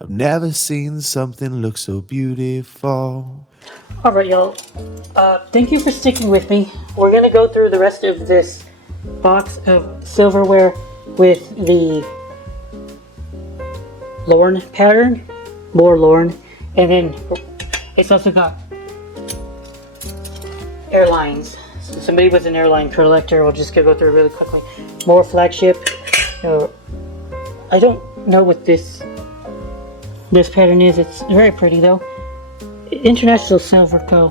I've never seen something look so beautiful. Alright, y'all. Thank you for sticking with me. We're gonna go through the rest of this box of silverware with the Lorne pattern. More Lorne. And then it's also got Airlines. So somebody was an airline collector. We'll just go through really quickly. More Flagship. I don't know what this pattern is. It's very pretty though. International Silver Co.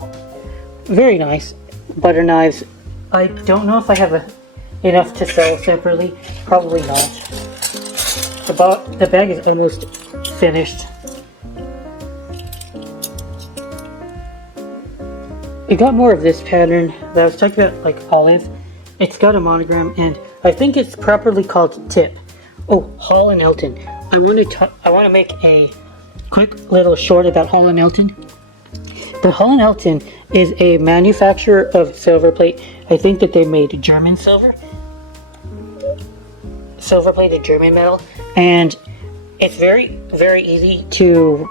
Very nice. Butter knives. I don't know if I have enough to sell separately. Probably not. The bag is almost finished. I got more of this pattern that I was talking about, like olive. It's got a monogram, and I think it's properly called tip. Oh, Hall & Elton. I want to make a quick little short about Hall & Elton. But Hall & Elton is a manufacturer of silver plate. I think that they made German silver. Silver plated German metal. And it's very, very easy to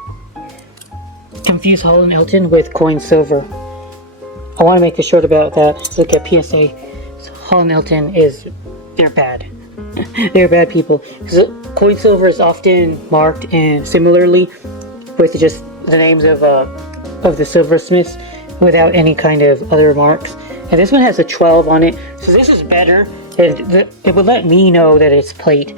confuse Hall & Elton with coin silver. I want to make a short about that. Let's look at PSA. So Hall & Elton they're bad. They're bad people. Because coin silver is often marked and similarly with just the names of the silversmiths without any kind of other marks. And this one has a 12 on it, so this is better. It would let me know that it's plate.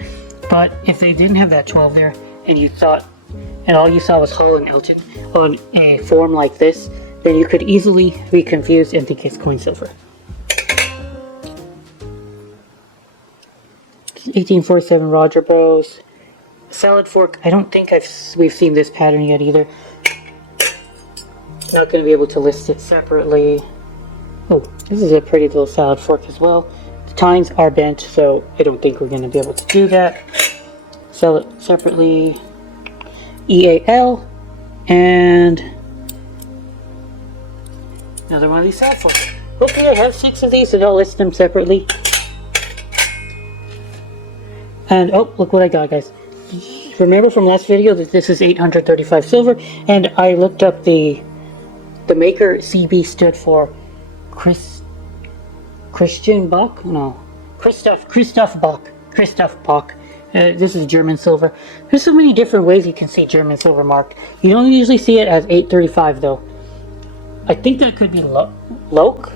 But if they didn't have that 12 there, and all you saw was Hall & Elton on a form like this, then you could easily be confused and think it's coin silver. 1847 Roger Bros. Salad fork. I don't think we've seen this pattern yet either. Not going to be able to list it separately. Oh, this is a pretty little salad fork as well. The tines are bent, so I don't think we're going to be able to do that. Sell it separately. EAL and another one of these salad forks. Okay, I have 6 of these, so I'll list them separately. And oh, look what I got, guys. Remember from last video that this is 835 silver, and I looked up the maker. CB stood for Christian Bach? No. Christoph Bach. Christoph Bach. This is German silver. There's so many different ways you can see German silver marked. You don't usually see it as 835 though. I think that could be Loke.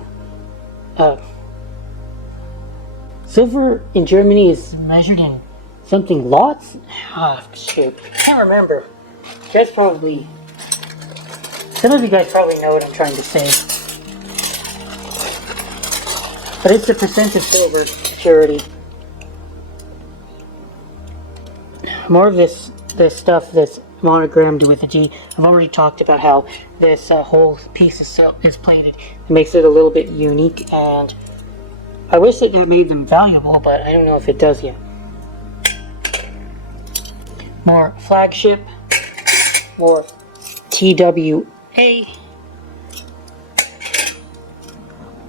Silver in Germany is measured in something lots? Ah, shoot. Can't remember. Some of you guys probably know what I'm trying to say. But it's the percent of silver purity. More of this stuff that's monogrammed with a G. I've already talked about how this whole piece is plated. It makes it a little bit unique, and I wish that made them valuable, but I don't know if it does yet. More Flagship. More TWA.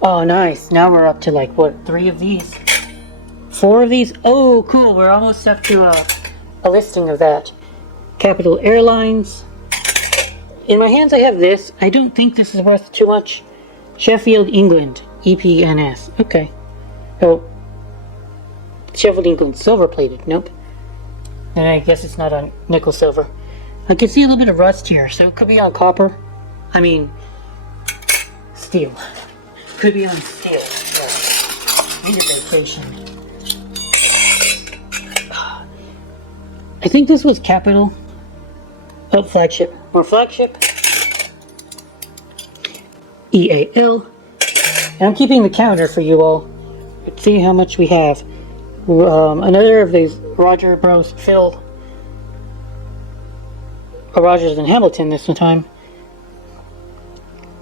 Oh, nice. Now we're up to like, what, 3 of these? 4 of these? Oh, cool. We're almost up to a listing of that. Capital Airlines. In my hands I have this. I don't think this is worth too much. Sheffield, England. EPNS. Okay. Oh. Sheffield, England. Silver plated. Nope. And I guess it's not on nickel silver. I can see a little bit of rust here, so it could be on copper. I mean, steel. Could be on steel. Oh. Need a vacation. I think this was Capital. Oh, Flagship. More Flagship. EAL. And I'm keeping the counter for you all. Let's see how much we have. Another of these Roger Bros. Fiddle. Rogers and Hamilton this time.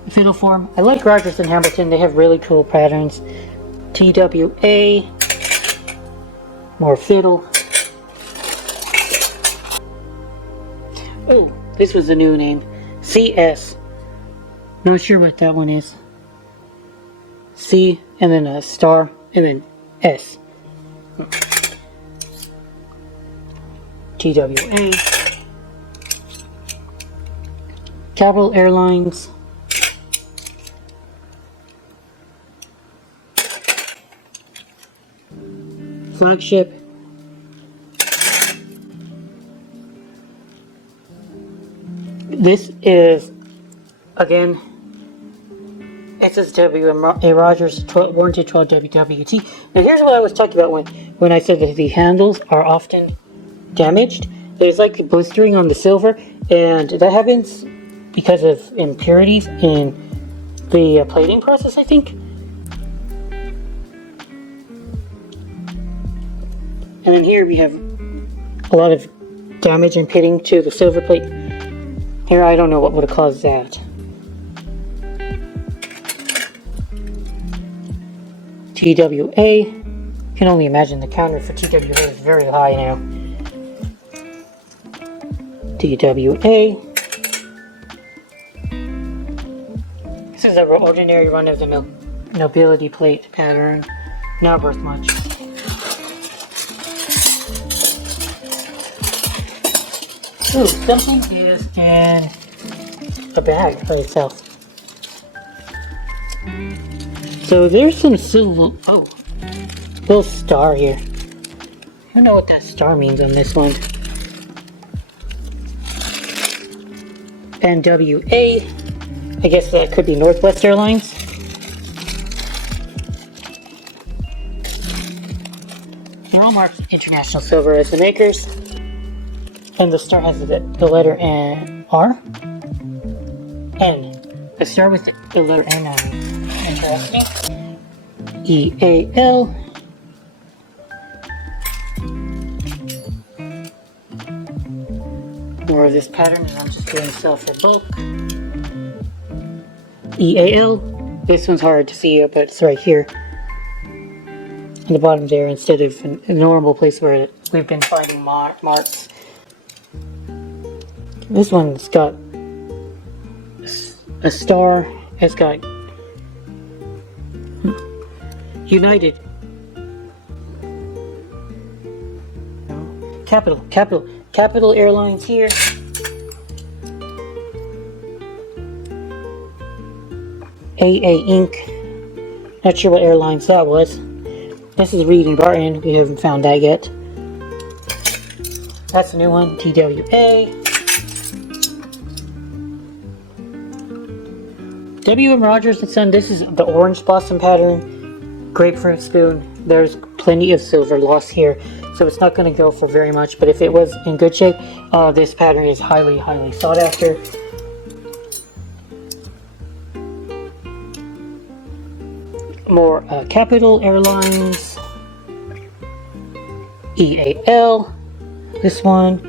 Fiddle form. I like Rogers and Hamilton. They have really cool patterns. TWA. More Fiddle. Oh, this was a new name. CS. Not sure what that one is. C and then a star and then S. TWA. Capital Airlines. Flagship. This is, again, SSW A. Rogers warranted 12 WWT. Now here's what I was talking about when I said that the handles are often damaged. There's like blistering on the silver, and that happens because of impurities in the plating process, I think. And then here we have a lot of damage and pitting to the silver plate. Here, I don't know what would have caused that. TWA. You can only imagine the counter for TWA is very high now. TWA. This is an ordinary run-of-the-mill nobility plate pattern. Not worth much. Ooh, something is in a bag by itself. So there's some silver. Oh, little star here. I don't know what that star means on this one. NWA. I guess that could be Northwest Airlines. They're all marked International Silver as the makers. And the star has the letter N, R? N. The star with the letter N on it. Interesting. EAL. More of this pattern, and I'm just doing sell for bulk. EAL. This one's hard to see, but it's right here. On the bottom there, instead of a normal place where we've been finding marks. This one's got a star. It's got United. Capital Airlines here. AA Inc. Not sure what airlines that was. This is Reed and Barton. We haven't found that yet. That's a new one. TWA. W.M. Rogers & Son. This is the orange blossom pattern. Grapefruit spoon. There's plenty of silver loss here, so it's not going to go for very much, but if it was in good shape, this pattern is highly sought after. More Capital Airlines. EAL. This one.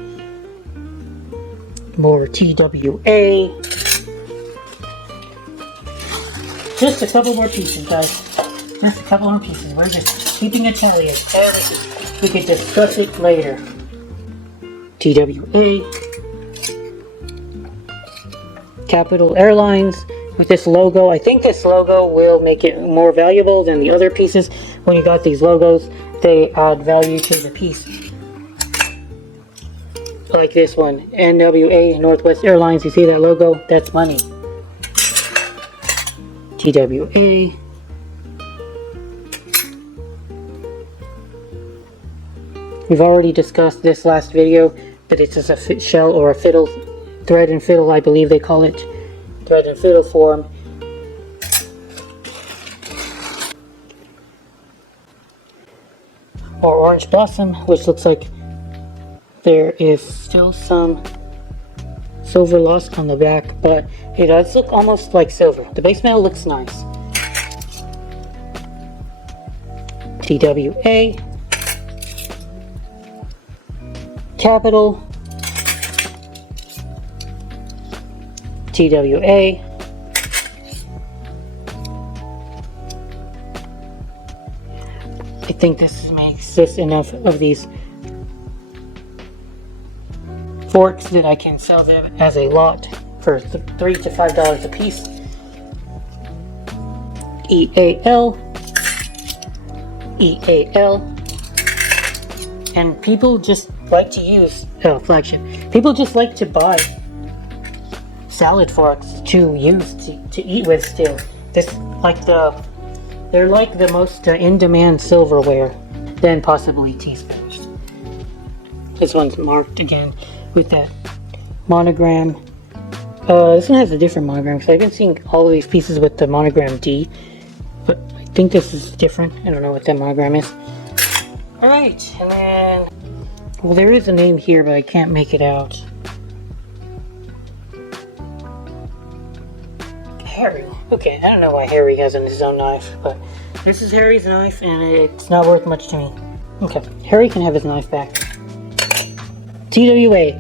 More TWA. Just a couple more pieces, guys. Just a couple more pieces. We're just keeping a tally of everything. We can discuss it later. TWA. Capital Airlines with this logo. I think this logo will make it more valuable than the other pieces. When you got these logos, they add value to the piece. Like this one. NWA, Northwest Airlines. You see that logo? That's money. TWA. We've already discussed this last video, but it's just a shell or a fiddle, thread and fiddle, I believe they call it. Thread and fiddle form. Or orange blossom, which looks like there is still some silver loss on the back, but it does look almost like silver. The base metal looks nice. TWA. Capital. TWA. I think this makes this enough of these forks that I can sell them as a lot for $3 to $5 a piece. EAL. EAL. And people just like to use Flagship. People just like to buy salad forks to use to eat with still. They're like the most in-demand silverware, then possibly teaspoons. This one's marked again with that monogram. This one has a different monogram because I've been seeing all of these pieces with the monogram D, but I think this is different. I don't know what that monogram is. Alright, and then, well, there is a name here, but I can't make it out. Harry. Okay, I don't know why Harry has his own knife, but this is Harry's knife, and it's not worth much to me. Okay, Harry can have his knife back. TWA.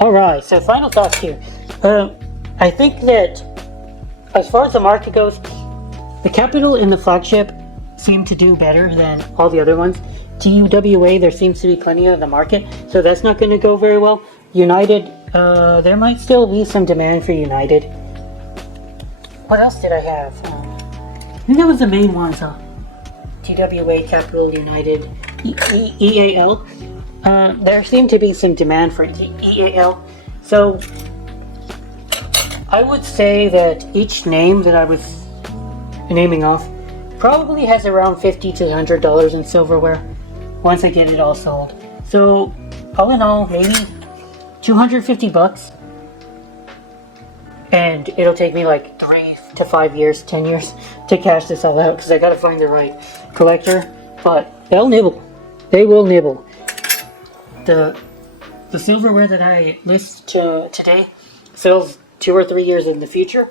Alright, so final thoughts here. I think that as far as the market goes, the Capital and the Flagship seem to do better than all the other ones. TUWA, there seems to be plenty of the market, so that's not going to go very well. United, there might still be some demand for United. What else did I have? I think that was the main ones, TWA, Capital, United, EAL. There seemed to be some demand for EAL, so I would say that each name that I was naming off probably has around $50 to $100 in silverware once I get it all sold. So all in all, maybe $250, and it'll take me like 3 to 5 years, 10 years to cash this all out because I gotta find the right collector. But they'll nibble. They will nibble. The silverware that I list today sells 2 or 3 years in the future,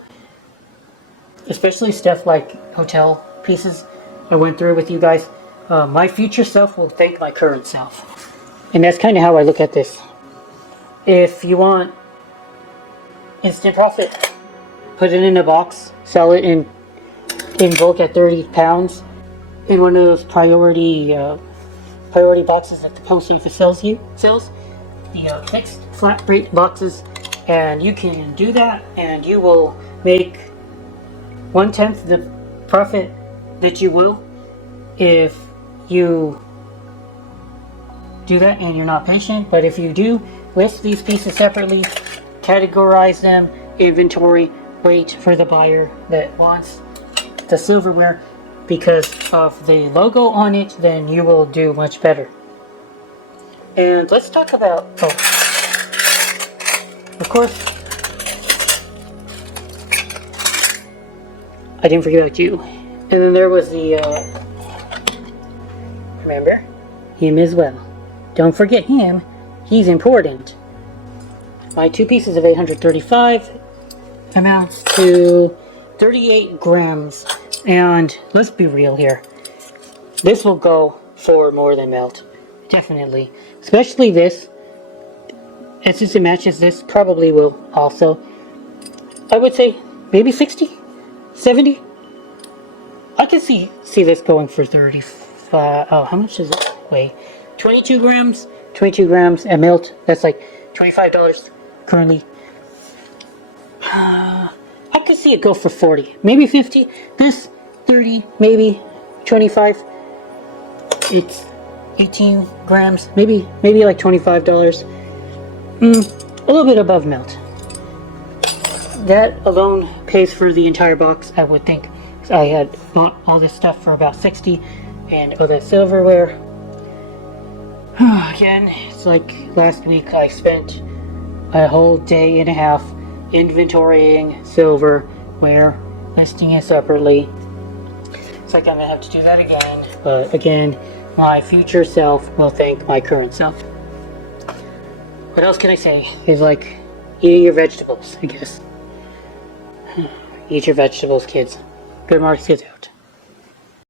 especially stuff like hotel pieces I went through with you guys. My future self will thank my current self, and that's kind of how I look at this. If you want instant profit, put it in a box, sell it in bulk at 30 pounds in one of those priority boxes that the post office sells, the fixed flat rate boxes, and you can do that, and you will make 1/10 the profit that you will if you do that and you're not patient. But if you do list these pieces separately, categorize them, inventory, wait for the buyer that wants the silverware because of the logo on it, then you will do much better. And let's talk about, of course, I didn't forget about you. And then there was the, remember, him as well. Don't forget him, he's important. My 2 pieces of 835 amounts to 38 grams. And let's be real here. This will go for more than melt. Definitely. Especially this. And since it matches this, probably will also. I would say maybe 60? 70? I can see this going for 35. Oh, how much does it weigh? 22 grams? 22 grams at melt. That's like $25 currently. I could see it go for 40, maybe 50. This 30, maybe 25. It's 18 grams, maybe like $25. A little bit above melt. That alone pays for the entire box, I would think. I had bought all this stuff for about 60, and all that silverware. Again, it's like last week I spent a whole day and a half inventorying silverware, listing it separately. It's like I'm gonna have to do that again, but again, my future self will thank my current self. What else can I say? It's like eating your vegetables, I guess. Eat your vegetables, kids. Good marks, kids out.